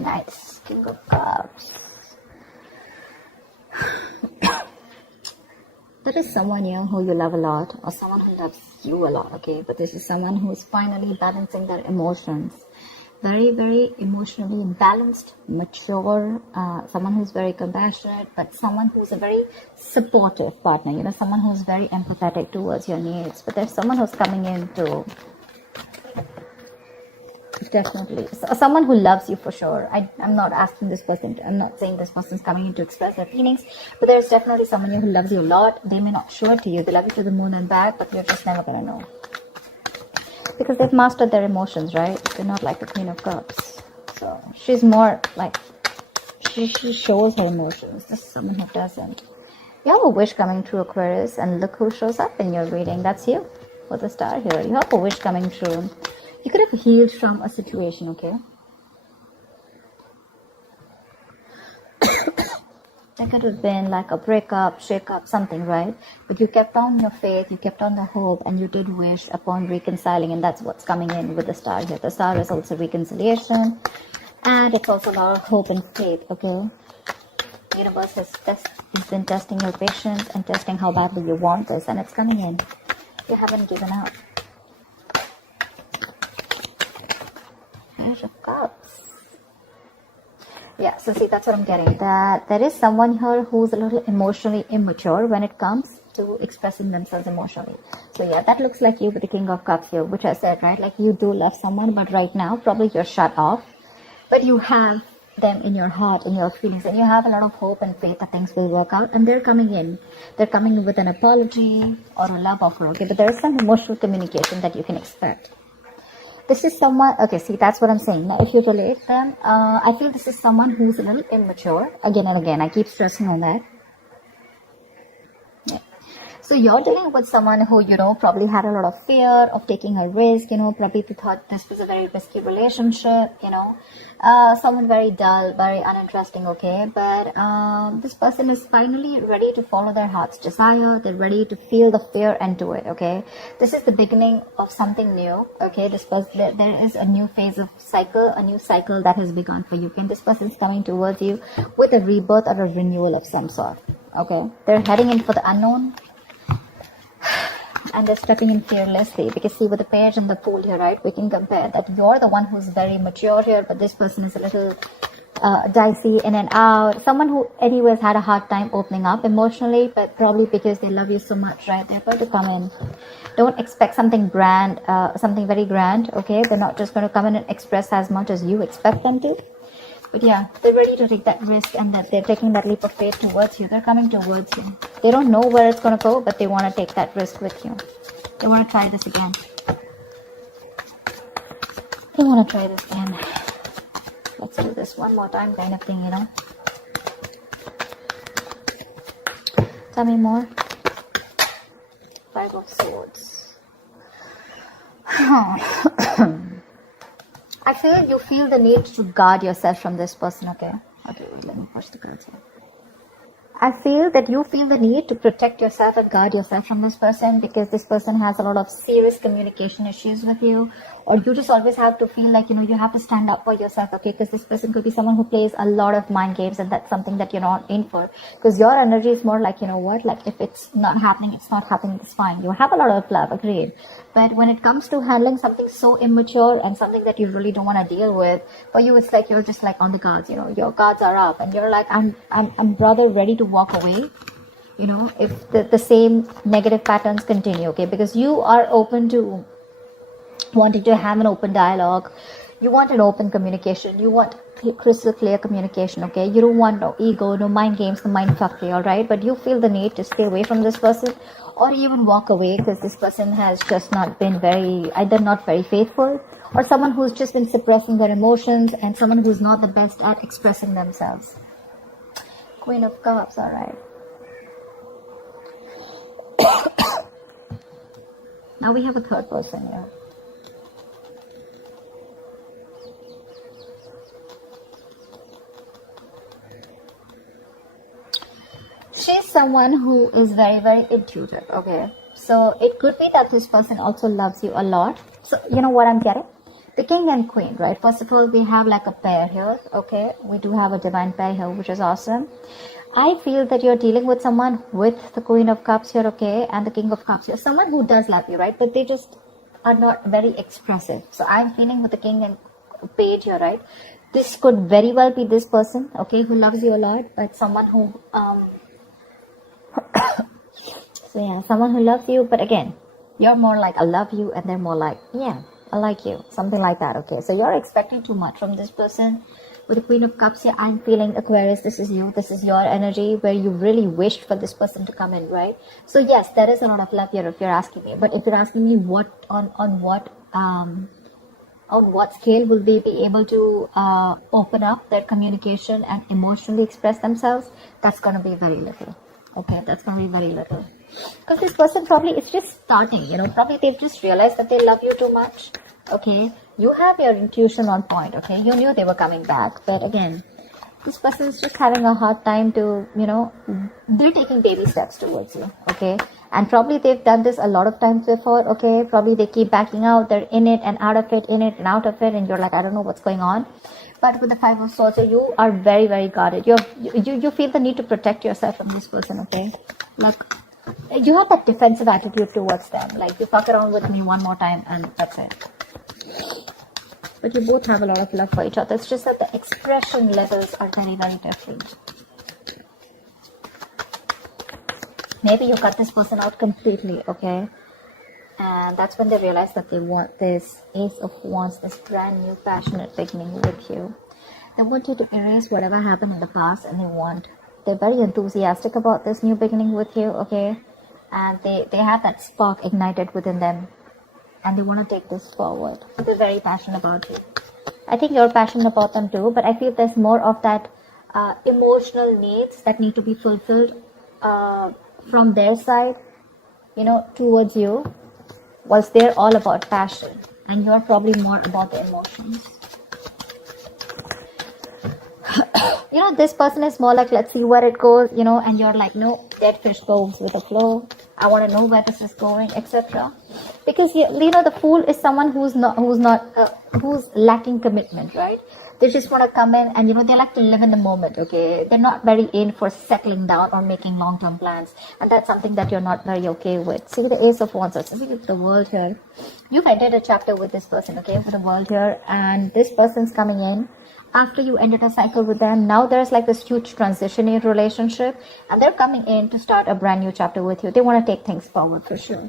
Nice. King of Cups. There is someone here who you love a lot, or someone who loves you a lot, okay? But this is someone who is finally balancing their emotions. Very, very emotionally balanced, mature, someone who's very compassionate, but someone who's a very supportive partner, you know, someone who's very empathetic towards your needs. But there's someone who's coming in to definitely, someone who loves you for sure. I'm not asking this person, I'm not saying this person's coming in to express their feelings, but there's definitely someone here who loves you a lot. They may not show it to you, they love you to the moon and back, but you're just never gonna know. Because they've mastered their emotions, right? They're not like the Queen of Cups. So she's more like, she shows her emotions. This is someone who doesn't. You have a wish coming true, Aquarius, and look who shows up in your reading. That's you, with the star here. You have a wish coming true. You could have healed from a situation, okay? That could have been like a breakup, shake-up, something, right? But you kept on your faith, you kept on the hope, and you did wish upon reconciling, and that's what's coming in with the star here. The star is also reconciliation, and it's also a lot of hope and faith, okay? The universe has been testing your patience and testing how badly you want this, and it's coming in. You haven't given up. Page of Cups. Yeah, so see, that's what I'm getting. That there is someone here who's a little emotionally immature when it comes to expressing themselves emotionally. So yeah, that looks like you with the King of Cups here, which I said, right? Like you do love someone, but right now probably you're shut off. But you have them in your heart, in your feelings, and you have a lot of hope and faith that things will work out, and they're coming in. They're coming in with an apology or a love offer, okay? But there is some emotional communication that you can expect. This is someone, okay, see, that's what I'm saying. Now, if you relate them, I feel this is someone who's a little immature. Again and again, I keep stressing on that. Yeah. So you're dealing with someone who, you know, probably had a lot of fear of taking a risk, you know, probably thought this was a very risky relationship, you know. Someone very dull, very uninteresting, okay? But this person is finally ready to follow their heart's desire. They're ready to feel the fear and do it, okay? This is the beginning of something new, okay? This person, there is a new phase of cycle, a new cycle that has begun for you, and this person is coming towards you with a rebirth or a renewal of some sort, okay? They're heading in for the unknown. And they're stepping in fearlessly, because see, with the page and the fool here, right, we can compare that you're the one who's very mature here, but this person is a little dicey, in and out. Someone who anyways had a hard time opening up emotionally, but probably because they love you so much, right, they're going to come in. Don't expect something grand, something very grand, okay? They're not just going to come in and express as much as you expect them to. But yeah, they're ready to take that risk, and that they're taking that leap of faith towards you. They're coming towards you. They don't know where it's going to go, but they want to take that risk with you. They want to try this again. They want to try this again. Let's do this one more time kind of thing, you know. Tell me more. Five of Swords. I feel you feel the need to guard yourself from this person, okay? Okay, wait, let me push the cards here. I feel that you feel the need to protect yourself and guard yourself from this person, because this person has a lot of serious communication issues with you, or you just always have to feel like, you know, you have to stand up for yourself, okay? Because this person could be someone who plays a lot of mind games, and that's something that you're not in for, because your energy is more like, you know what, like if it's not happening, it's not happening, it's fine. You have a lot of love, agreed, but when it comes to handling something so immature and something that you really don't want to deal with, for you it's like you're just like on the guards, you know, your guards are up, and you're like, I'm rather ready to walk away, you know, if the same negative patterns continue, okay? Because you are open to wanting to have an open dialogue. You want an open communication. You want crystal clear communication, okay? You don't want no ego, no mind games, no mind fuckery, all right? But you feel the need to stay away from this person, or even walk away, because this person has just not been either not very faithful, or someone who's just been suppressing their emotions, and someone who's not the best at expressing themselves. Queen of Cups, all right. Now we have a third person here. She's someone who is very, very intuitive, okay? So it could be that this person also loves you a lot. So you know what I'm getting? The king and queen, right? First of all, we have like a pair here, okay? We do have a divine pair here, which is awesome. I feel that you're dealing with someone with the Queen of Cups here, okay? And the King of Cups here. Someone who does love you, right? But they just are not very expressive. So I'm feeling with the King and Page here, right? This could very well be this person, okay, who loves you a lot, but someone who, so yeah, someone who loves you, but again, you're more like, I love you, and they're more like, yeah, I like you, something like that, okay? So you're expecting too much from this person. With the Queen of Cups here, I'm feeling, Aquarius, this is you, this is your energy, where you really wished for this person to come in, right? So yes, there is a lot of love here if you're asking me, but if you're asking me what, on what scale will they be able to open up their communication and emotionally express themselves, that's going to be very little, okay? That's going to be very little. Because this person probably is just starting, probably they've just realized that they love you too much, okay? You have your intuition on point, okay? You knew they were coming back, but again, this person is just having a hard time to, they're taking baby steps towards you, okay? And probably they've done this a lot of times before, okay? Probably they keep backing out, they're in it and out of it, in it and out of it, and you're like, I don't know what's going on. But with the Five of Swords, you are very, very guarded. You feel the need to protect yourself from this person, okay? Like, you have that defensive attitude towards them. Like, you fuck around with me one more time and that's it. But you both have a lot of love for each other. It's just that the expression levels are very, very different. Maybe you cut this person out completely, okay? And that's when they realize that they want this Ace of Wands, this brand new passionate beginning with you. They want you to erase whatever happened in the past, and they're very enthusiastic about this new beginning with you, okay? And they have that spark ignited within them, and they want to take this forward. They're very passionate about you. I think you're passionate about them too, but I feel there's more of that emotional needs that need to be fulfilled from their side, towards you, whilst they're all about passion, and you're probably more about the emotions. This person is more like, let's see where it goes, and you're like, no, dead fish goes with the flow. I want to know where this is going, etc. Because the Fool is someone who's lacking commitment, right? They just want to come in and they like to live in the moment, okay? They're not very in for settling down or making long-term plans, and that's something that you're not very okay with. See the Ace of Wands, see the World here. You've ended a chapter with this person, okay, with the World here, and this person's coming in after you ended a cycle with them. Now there's like this huge transition in your relationship, and they're coming in to start a brand new chapter with you. They want to take things forward for sure.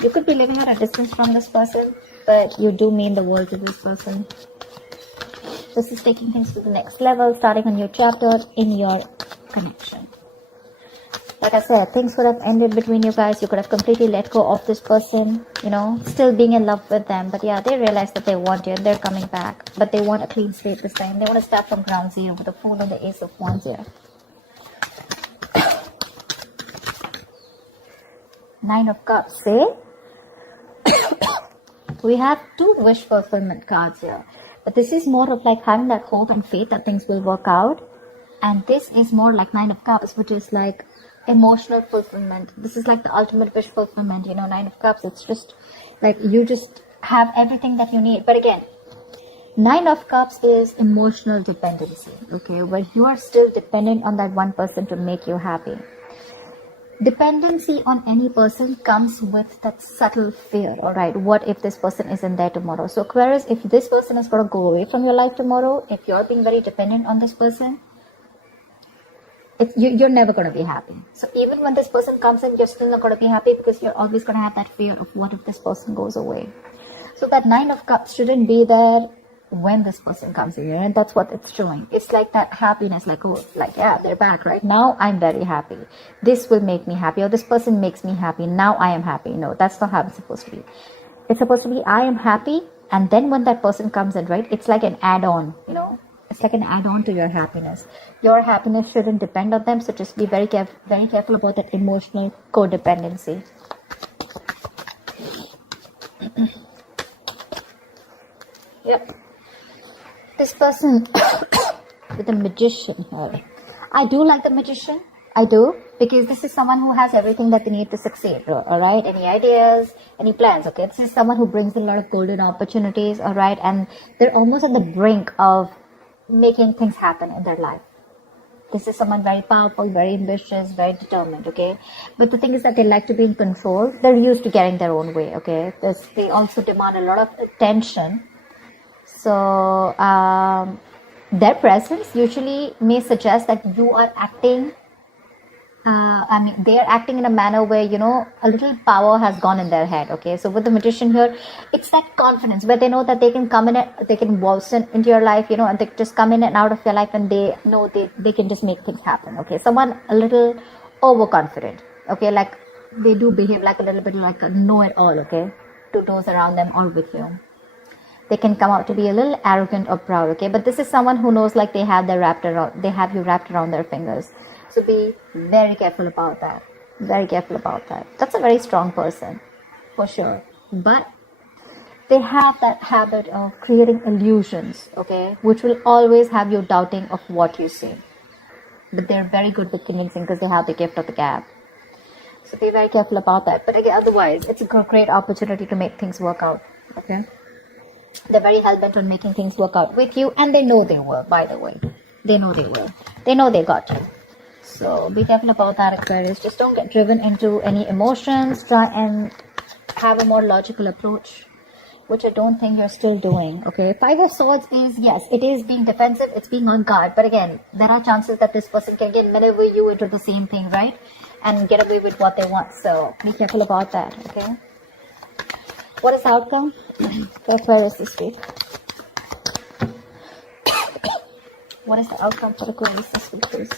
You could be living at a distance from this person, but you do mean the world to this person. This is taking things to the next level, starting a new chapter in your connection. Like I said, things would have ended between you guys. You could have completely let go of this person, still being in love with them. But yeah, they realize that they want you and they're coming back. But they want a clean slate this time. They want to start from ground zero with the Fool and the Ace of Wands here. Nine of Cups, eh? We have two wish fulfillment cards here. But this is more of like having that hope and faith that things will work out. And this is more like Nine of Cups, which is like emotional fulfillment. This is like the ultimate wish fulfillment, Nine of Cups. It's just like you just have everything that you need. But again, Nine of Cups is emotional dependency, okay? Where you are still dependent on that one person to make you happy. Dependency on any person comes with that subtle fear, alright? What if this person isn't there tomorrow? So Aquarius, if this person is going to go away from your life tomorrow, if you're being very dependent on this person, you're never going to be happy. So even when this person comes in, you're still not going to be happy because you're always going to have that fear of what if this person goes away. So that Nine of Cups shouldn't be there when this person comes in, and that's what it's showing. It's like that happiness, like, oh, like, yeah, they're back right now. I'm very happy. This will make me happy, or this person makes me happy. Now I am happy. No, that's not how it's supposed to be. It's supposed to be, I am happy, and then when that person comes in, right, it's like an add-on, it's like an add-on to your happiness. Your happiness shouldn't depend on them, so just be very careful about that emotional codependency. Yep. This person with the Magician here. I do like the Magician. I do. because this is someone who has everything that they need to succeed. All right, any ideas, any plans? Okay, this is someone who brings a lot of golden opportunities. All right, and they're almost at the brink of making things happen in their life. This is someone very powerful, very ambitious, very determined, okay? But the thing is that they like to be in control. They're used to getting their own way, okay? They also demand a lot of attention. So their presence usually may suggest that you are acting, they are acting in a manner where, a little power has gone in their head, okay? So with the Magician here, it's that confidence where they know that they can come in, they can waltz into your life, and they just come in and out of your life, and they know they can just make things happen, okay? Someone a little overconfident, okay? Like they do behave like a little bit like a know-it-all, okay? To those around them or with you. They can come out to be a little arrogant or proud, okay? But this is someone who knows like they have you wrapped around their fingers. So be very careful about that. Very careful about that. That's a very strong person, for sure. But they have that habit of creating illusions, okay? Which will always have you doubting of what you see. But they're very good with convincing because they have the gift of the gab. So be very careful about that. But again, otherwise, it's a great opportunity to make things work out, okay? They're very hell-bent on making things work out with you, and they know they will, by the way. They know they will. They know they got you. So be careful about that, Aquarius. Just don't get driven into any emotions. Try and have a more logical approach, which I don't think you're still doing, okay? Five of Swords is, yes, it is being defensive. It's being on guard. But again, there are chances that this person can get maneuver you into the same thing, right? And get away with what they want. So be careful about that, okay? What is the outcome for Aquarius this week? What is the outcome for Aquarius this week, please?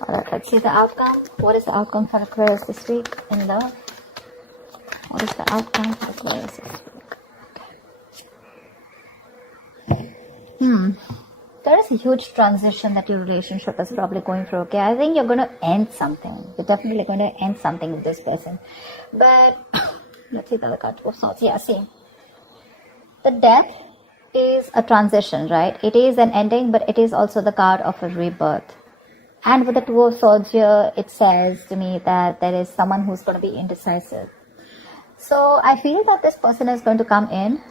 Alright, let's see the outcome. What is the outcome for Aquarius this week in love? What is the outcome for Aquarius this week? There is a huge transition that your relationship is probably going through, okay? I think you're going to end something. You're definitely going to end something with this person. But, let's see the other card. Oh, Swords. Yeah, see. The Death is a transition, right? It is an ending, but it is also the card of a rebirth. And with the Two of Swords here, it says to me that there is someone who's going to be indecisive. So, I feel that this person is going to come in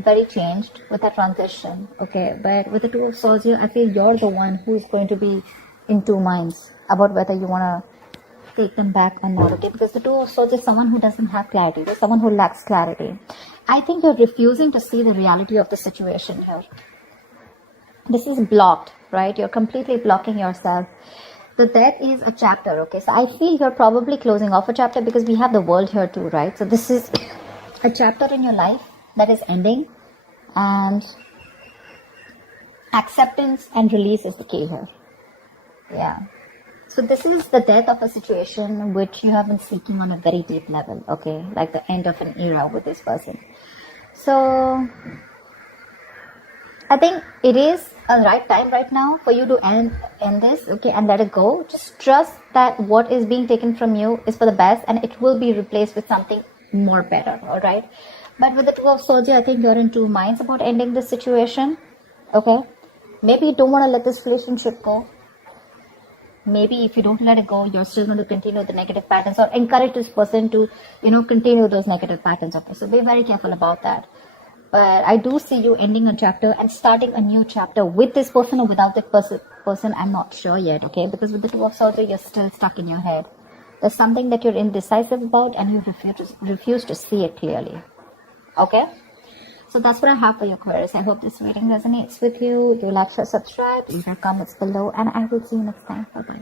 very changed with a transition, okay? But with the Two of Swords here, I feel you're the one who is going to be in two minds about whether you want to take them back or not, okay? Because the Two of Swords is someone who doesn't have clarity. There's someone who lacks clarity. I think you're refusing to see the reality of the situation here. This is blocked, right? You're completely blocking yourself. The Death is a chapter, okay? So I feel you're probably closing off a chapter because we have the World here too, right? So this is a chapter in your life that is ending, and acceptance and release is the key here. Yeah. So this is the death of a situation which you have been seeking on a very deep level, okay? Like the end of an era with this person. So I think it is a right time right now for you to end this, okay, and let it go. Just trust that what is being taken from you is for the best, and it will be replaced with something more better, all right? But with the Two of Swords, I think you're in two minds about ending this situation, okay? Maybe you don't want to let this relationship go. Maybe if you don't let it go, you're still going to continue the negative patterns or encourage this person to, continue those negative patterns, okay? So be very careful about that. But I do see you ending a chapter and starting a new chapter with this person or without this person. I'm not sure yet, okay? Because with the Two of Swords, you're still stuck in your head. There's something that you're indecisive about and you refuse to see it clearly. Okay, so that's what I have for you, Aquarius. I hope this reading resonates with you. Do like, share, subscribe, leave your comments below, and I will see you next time. Bye-bye.